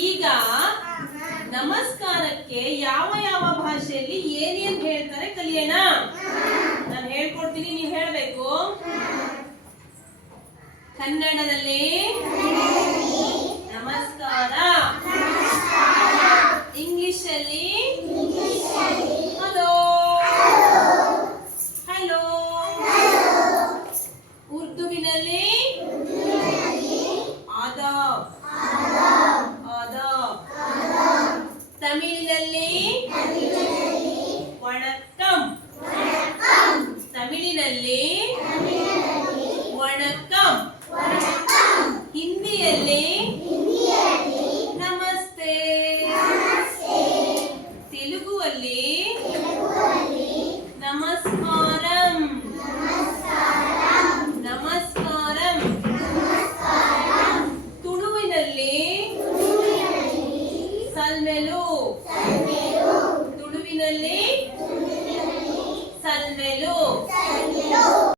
ಈಗ ನಮಸ್ಕಾರಕ್ಕೆ ಯಾವ ಯಾವ ಭಾಷೆಯಲ್ಲಿ ಏನೇನ್ ಹೇಳ್ತಾರೆ ಕಲಿಯೋಣ. ನಾನು ಹೇಳ್ಕೊಡ್ತೀನಿ, ನೀವು ಹೇಳ್ಬೇಕು. ಕನ್ನಡದಲ್ಲಿ ನಮಸ್ಕಾರ, ಇಂಗ್ಲಿಷ್ ಅಲ್ಲಿ ಹಲೋ, ಹಲೋ, ಉರ್ದುವಿನಲ್ಲಿ ಆದಾಬ್, ಆದಾಬ್, ತಮಿಳಿನಲ್ಲಿ ವಣಕ್ಕಂ, ತಮಿಳಿನಲ್ಲಿ ವಣಕ್ಕಂ, ಹಿಂದಿಯಲ್ಲಿ ನಮಸ್ತೆ, ತೆಲುಗುವಲ್ಲಿ ನಮಸ್ಕಾರಂ, ನಮಸ್ಕಾರಂ, ತುಳುವಿನಲ್ಲಿ ಸಲ್ಮೆಲು, ತುಳುವಿನಲ್ಲಿ ಸಲ್ಮೆಲು,